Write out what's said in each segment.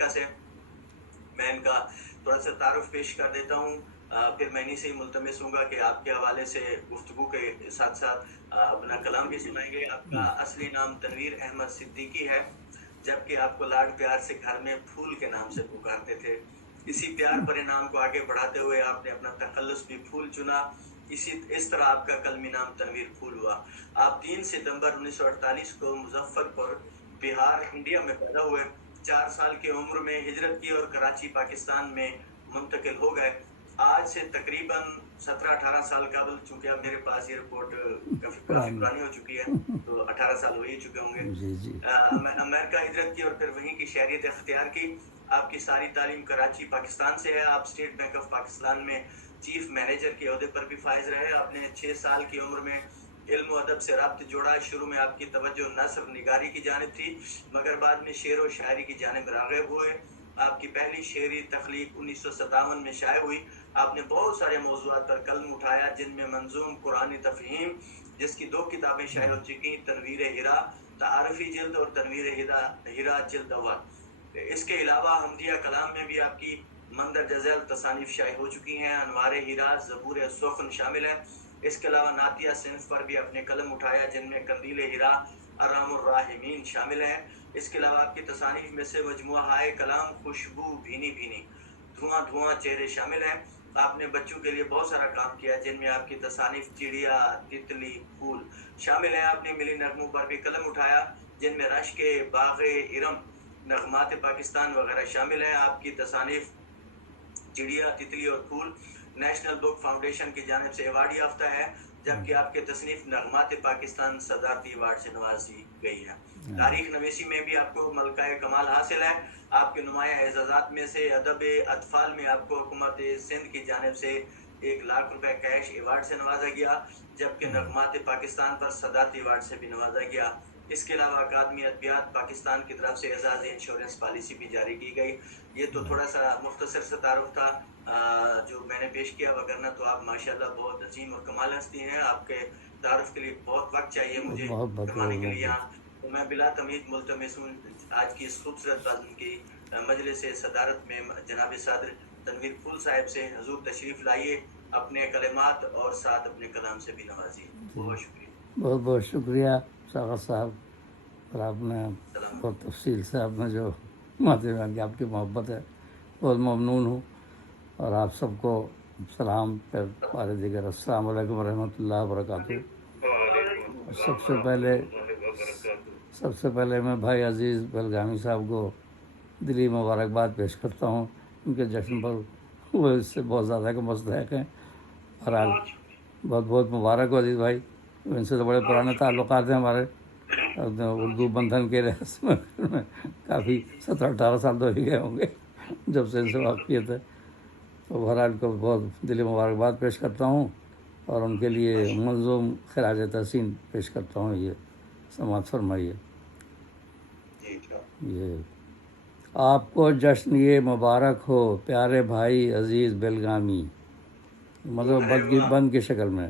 مبارکہ سے میں ان کا تھوڑا سا تعارف پیش کر دیتا ہوں، پھر میں انہیں سے ہی ملتمس ہوں گا کہ آپ کے حوالے سے گفتگو کے ساتھ ساتھ اپنا کلام بھی سنائیں گے۔ آپ کا اصلی نام تنویر احمد صدیقی ہے، جبکہ آپ کو لاڈ پیار سے گھر میں پھول کے نام سے پکارتے تھے۔ اسی پیار پر نام کو آگے بڑھاتے ہوئے آپ نے اپنا تخلص بھی پھول چنا، اس طرح آپ کا کلمی نام تنویر پھول ہوا۔ آپ 3 ستمبر 1948 کو مظفر پور، بہار، انڈیا میں پیدا ہوئے۔ 4 سال کی عمر میں ہجرت کی اور کراچی، پاکستان میں منتقل ہو گئے۔ آج سے تقریباً 17-18 سال قبل، چونکہ اب میرے پاس یہ رپورٹ کافی پرانی ہو چکی ہے تو 18 سال ہو ہی چکے ہوں گے۔ امریکہ ہجرت کی اور پھر وہیں کی شہریت اختیار کی۔ آپ کی ساری تعلیم کراچی، پاکستان سے ہے۔ آپ اسٹیٹ بینک آف پاکستان میں چیف مینیجر کے عہدے پر بھی فائز رہے۔ آپ نے 6 سال کی عمر میں علم و ادب سے رابطہ جوڑا۔ شروع میں آپ کی توجہ نثر نگاری کی جانب تھی، مگر بعد میں شعر و شاعری کی جانب راغب ہوئے۔ آپ کی پہلی شعری تخلیق 1957 میں شائع ہوئی۔ آپ نے بہت سارے موضوعات پر قلم اٹھایا، جن میں منظوم قرآنی تفہیم، جس کی 2 کتابیں شائع ہو چکی، تنویر ہیرا تعارفی جلد اور تنویر ہیرا جلد اول۔ اس کے علاوہ حمدیہ کلام میں بھی آپ کی مندرجہ ذیل تصانیف شائع ہو چکی ہیں۔ انوار ہیرا، زبور سخن شامل ہے۔ اس کے علاوہ نعتیہ صنف پر بھی اپنے قلم اٹھایا، جن میں قندیل ہیرا، ارحم الراحمین شامل ہیں۔ اس کے علاوہ آپ کی تصانیف میں سے مجموعہ ہائے کلام، خوشبو، بھینی بھینی، دھواں دھواں چہرے شامل ہیں۔ آپ نے بچوں کے لیے بہت سارا کام کیا، جن میں آپ کی تصانیف چڑیا، تتلی، پھول شامل ہیں۔ آپ نے ملی نغموں پر بھی قلم اٹھایا، جن میں رشک، باغ ارم، نغمات پاکستان وغیرہ شامل ہیں۔ آپ کی تصانیف چڑیا، تتلی اور پھول نیشنل بک فاؤنڈیشن کی جانب سے ایوارڈ یافتہ ہے، جبکہ آپ کے تصنیف نغمات پاکستان صدارتی ایوارڈ سے نوازی گئی ہے۔ تاریخ نویسی میں بھی آپ کو ملکہ کمال حاصل ہے۔ آپ کے نمایاں اعزازات میں سے ادب اطفال میں آپ کو حکومت سندھ کی جانب سے 1 لاکھ روپے کیش ایوارڈ سے نوازا گیا، جبکہ نغمات پاکستان پر صدارتی ایوارڈ سے بھی نوازا گیا۔ اس کے علاوہ اکادمی ادبیات پاکستان کی طرف سے اعزاز انشورنس پالیسی بھی جاری کی گئی۔ یہ تو تھوڑا سا مختصر سا تعارف تھا جو میں نے پیش کیا، وگرنہ تو آپ ماشاءاللہ بہت عظیم اور کمال ہستی ہیں۔ آپ کے تعارف کے لیے بہت وقت چاہیے مجھے کروانے کے لیے یہاں، تو میں بلا تمید ملتمس ہوں آج کی اس خوبصورت بزم کی مجلس صدارت میں جناب صدر تنویر پھول صاحب سے حضور تشریف لائیے، اپنے کلمات اور ساتھ اپنے کلام سے بھی نوازیے۔ بہت شکریہ۔ بہت بہت شکریہ ساغر صاحب، اور آپ نے بہت تفصیل سے آپ نے جو بیان کی، آپ کی محبت ہے، بہت ممنون ہوں۔ اور آپ سب کو سلام، پھر بار دیگر السلام علیکم ورحمۃ اللہ وبرکاتہ۔ سب سے پہلے میں بھائی عزیز بلگامی صاحب کو دلی مبارکباد پیش کرتا ہوں، ان کے جشن پر وہ اس سے بہت زیادہ کا مستحق ہیں۔ بہرحال بہت بہت مبارک ہو عزیز بھائی، ان سے تو بڑے پرانے تعلقات ہیں ہمارے، اردو بندھن کے لحاظ میں کافی 17-18 سال تو ہی گئے ہوں گے جب سے ان سے واقفیت ہے۔ تو بہرحال کو بہت دلی مبارکباد پیش کرتا ہوں، اور ان کے لیے منظوم خراج تحسین پیش کرتا ہوں۔ یہ سماعت فرمائیے۔ یہ آپ کو جشن یہ مبارک ہو پیارے بھائی عزیز بلگامی، مطلب بند کی شکل میں،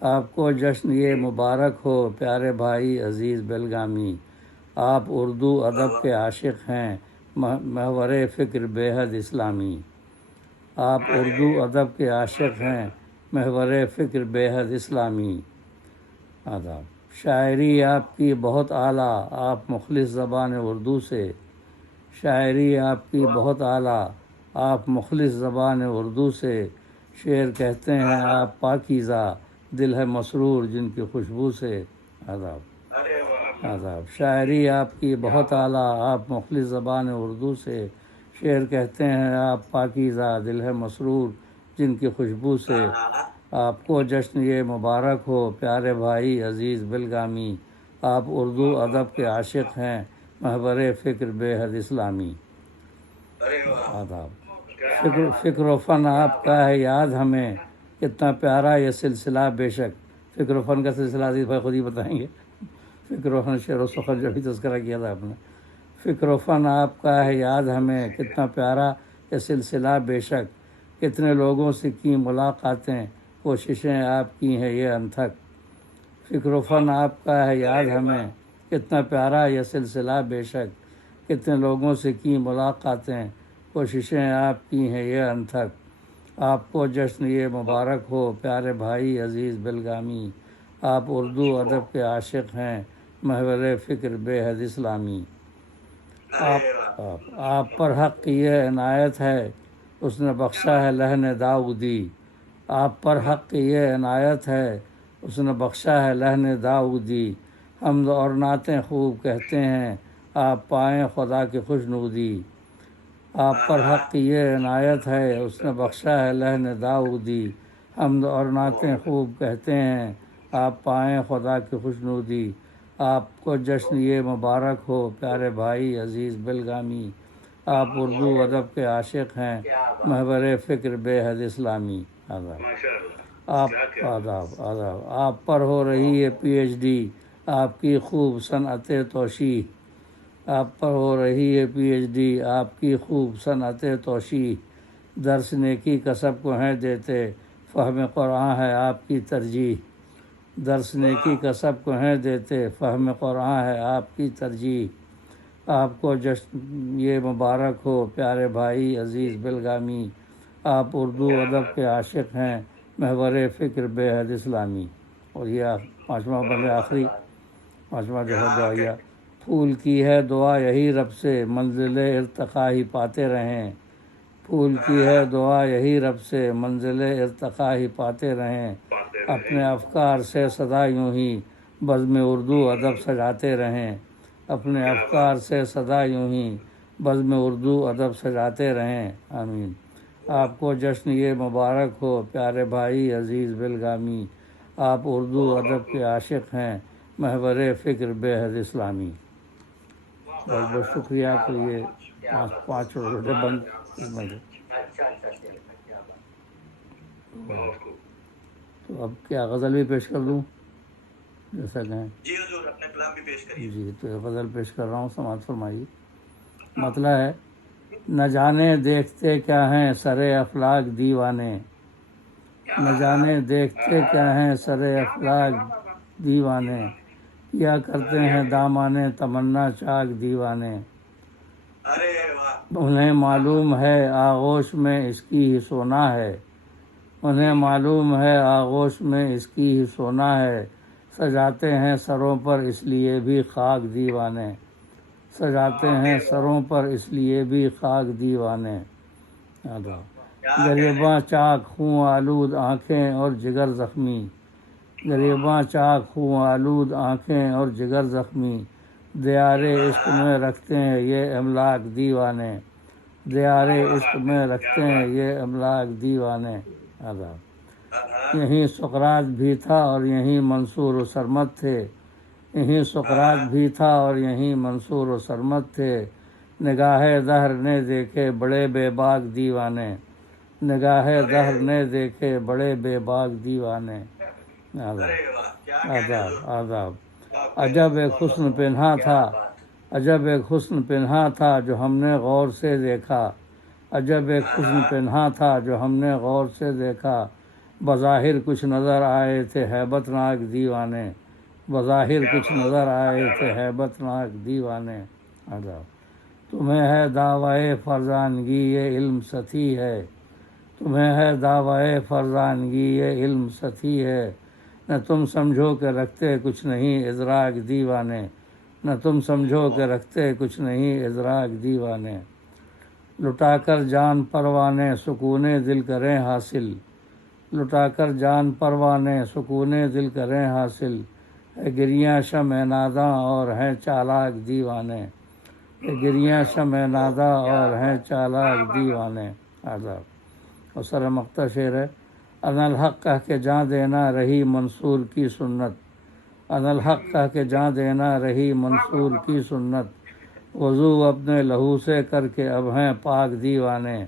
آپ کو جشن یہ مبارک ہو پیارے بھائی عزیز بلگامی، آپ اردو ادب کے عاشق ہیں، محور فکر بے حد اسلامی، آپ اردو ادب کے عاشق ہیں، محور فکر بے حد اسلامی۔ آداب۔ شاعری آپ کی بہت اعلیٰ، آپ مخلص زبان اردو سے، شاعری آپ کی بہت اعلیٰ، آپ مخلص زبان اردو سے، شعر کہتے ہیں آپ پاکیزہ، دل ہے مسرور جن کی خوشبو سے۔ آداب۔ شاعری آپ کی بہت اعلیٰ، آپ مخلص زبان اردو سے، شعر کہتے ہیں آپ پاکیزہ، دل ہے مسرور جن کی خوشبو سے، آپ کو جشن یہ مبارک ہو پیارے بھائی عزیز بلگامی، آپ اردو ادب کے عاشق ہیں، محور فکر بے حد اسلامی۔ آداب۔ فکر و فن آپ کا ہے یاد ہمیں، کتنا پیارا یہ سلسلہ بے شک۔ فکر و فن کا سلسلہ عزیز بھائی خود ہی بتائیں گے۔ فکر و فن شعر و سخن جو بھی تذکرہ کیا تھا آپ نے۔ فکر و فن آپ کا ہے یاد ہمیں، کتنا پیارا یہ سلسلہ بے شک، کتنے لوگوں سے کی ملاقاتیں، کوششیں آپ کی ہیں یہ انتھک۔ فکر و فن آپ کا ہے یاد ہمیں، کتنا پیارا یہ سلسلہ بے شک، کتنے لوگوں سے کی ملاقاتیں، کوششیں آپ کی ہیں یہ انتھک۔ آپ کو جشن یہ مبارک ہو پیارے بھائی عزیز بلگامی، آپ اردو ادب کے عاشق ہیں محور فکر بے حد اسلامی۔ آپ پر حق کی یہ عنایت ہے اس نے بخشا ہے لہن داؤدی، آپ پر حق کی یہ عنایت ہے اس نے بخشا ہے لہن داؤدی، حمد اور نعتیں خوب کہتے ہیں آپ پائیں خدا کی خوشنودی۔ آپ پر حق کی یہ عنایت ہے اس نے بخشا ہے لہن داؤدی، حمد اور نعتیں خوب کہتے ہیں آپ پائیں خدا کی خوشنودی۔ آپ کو جشن یہ مبارک ہو پیارے بھائی عزیز بلگامی، آپ اردو ادب کے عاشق ہیں محور فکر بے حد اسلامی۔ آداب آپ پر ہو رہی ہے پی ایچ ڈی، آپ کی خوب صنعت توشیح، آپ پر ہو رہی ہے پی ایچ ڈی آپ کی خوب صنعت توشیح، درس نیکی کا سب کو ہیں دیتے فہم قرآن ہے آپ کی ترجیح، درس نیکی کا سب کو ہیں دیتے فہم قرآن ہے آپ کی ترجیح۔ آپ کو جشن یہ مبارک ہو پیارے بھائی عزیز بلگامی، آپ اردو ادب کے عاشق ہیں محور فکر بے حد اسلامی۔ اور یہ پانچواں بل آخری پانچواں جو ہے دعائیہ، پھول کی ہے دعا یہی رب سے منزل ارتقا ہی پاتے رہیں، پھول کی ہے دعا یہی رب سے منزل ارتقا ہی پاتے رہیں، اپنے افکار سے صدا یوں ہی بزم اردو ادب سجاتے رہیں، اپنے افکار سے صدا یوں ہی بزم اردو ادب سجاتے رہیں، آمین۔ آپ کو جشن یہ مبارک ہو پیارے بھائی عزیز بلگامی، آپ اردو ادب کے عاشق ہیں محور فکر بے حد اسلامی۔ بہت بہت شکریہ کہ یہ پانچ روزے بند تو اب کیا غزل بھی پیش کر دوں جیسا کہیں؟ جی حضور اپنے کلام بھی پیش کریے۔ جی تو غزل پیش کر رہا ہوں، سماعت فرمائیے۔ مطلب ہے نہ جانے دیکھتے کیا ہیں سرے افلاک دیوانے، نہ جانے دیکھتے کیا ہیں سرے افلاک دیوانے، کیا کرتے ہیں دامانے تمنا چاک دیوانے، ارے واہ، انہیں معلوم ہے آغوش میں اس کی ہی سونا ہے، انہیں معلوم ہے آغوش میں اس کی ہی سونا ہے، سجاتے ہیں سروں پر اس لیے بھی خاک دیوانے، سجاتے ہیں سروں پر اس لیے بھی خاک دیوانے۔ غریباں چاک خوں آلود آنکھیں اور جگر زخمی، غریباں چاک خوں آلود آنکھیں اور جگر زخمی، دیار عشق میں رکھتے ہیں یہ املاک دیوانے، دیار عشق میں رکھتے ہیں یہ املاک دیوانے۔ یہیں سقراط بھی تھا اور یہیں منصور و سرمد تھے، یہیں سقراط بھی تھا اور یہیں منصور و سرمد تھے، نگاہ دہر نے دیکھے بڑے بے باک دیوانے، نگاہ دہر نے دیکھے بڑے بے باک دیوانے۔ آداب عجب ایک حسن پنہا تھا، عجب ایک حسن پنہا تھا جو ہم نے غور سے دیکھا، عجب ایک حسن پنہا تھا جو ہم نے غور سے دیکھا، بظاہر کچھ نظر آئے تھے ہیبت ناک دیوانے، بظاہر کچھ نظر آئے تھے ہیبت ناک دیوانے۔ تمہیں ہے دعویٰ فرزانگی یہ علم سطحی ہے، تمہیں ہے دعویٰ فرزانگی یہ علم سطحی ہے، نہ تم سمجھو کہ رکھتے کچھ نہیں ادراک دیوانے، نہ تم سمجھو کہ رکھتے کچھ نہیں ادراک دیوانے، لٹا کر جان پروانے سکون دل کریں حاصل، لٹا کر جان پروانے سکون دل کریں حاصل، ہے گریاں شمع ناداں اور ہیں چالاک دیوانے، ہے گریاں شمع ناداں اور ہیں چالاک دیوانے۔ آداب اور سر مقطع شعر ہے، انا الحق کہہ کے جاں دینا رہی منصور کی سنت، انا الحق کہہ کے جاں دینا رہی منصور کی سنت، وضو اپنے لہو سے کر کے اب ہیں پاک دیوانے،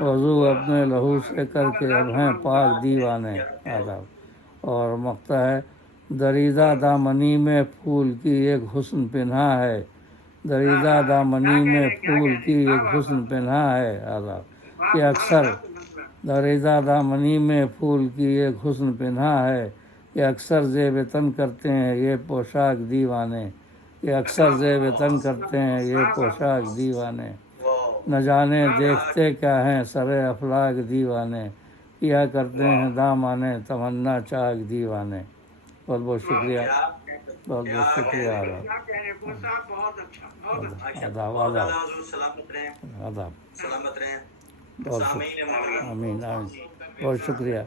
وضو اپنے لہو سے کر کے اب ہیں پاک دیوانے۔ آداب اور مقطع ہے، دریدہ دامنی میں پھول کی ایک حسن پنہا ہے، دریدہ دامنی میں پھول کی ایک حسن پنہا ہے۔ آداب یہ اکثر دریدہ دامنی میں پھول کی ایک حسن پنہا ہے، یہ اکثر زیب تن کرتے ہیں یہ پوشاک دیوانے، کہ اکثر زیب وطن کرتے ہیں یہ پوشاک دیوانے، نہ جانے دیکھتے کیا ہیں سر افلاک دیوانے، کیا کرتے ہیں دامانے تمنا چاک دیوانے۔ بہت بہت شکریہ، بہت بہت شکریہ۔ آداب آداب سلامت رہیں، آداب، سلامت رہیں، بہت سامعین شکریہ، مولانا۔ آمین آمین، بہت شکریہ۔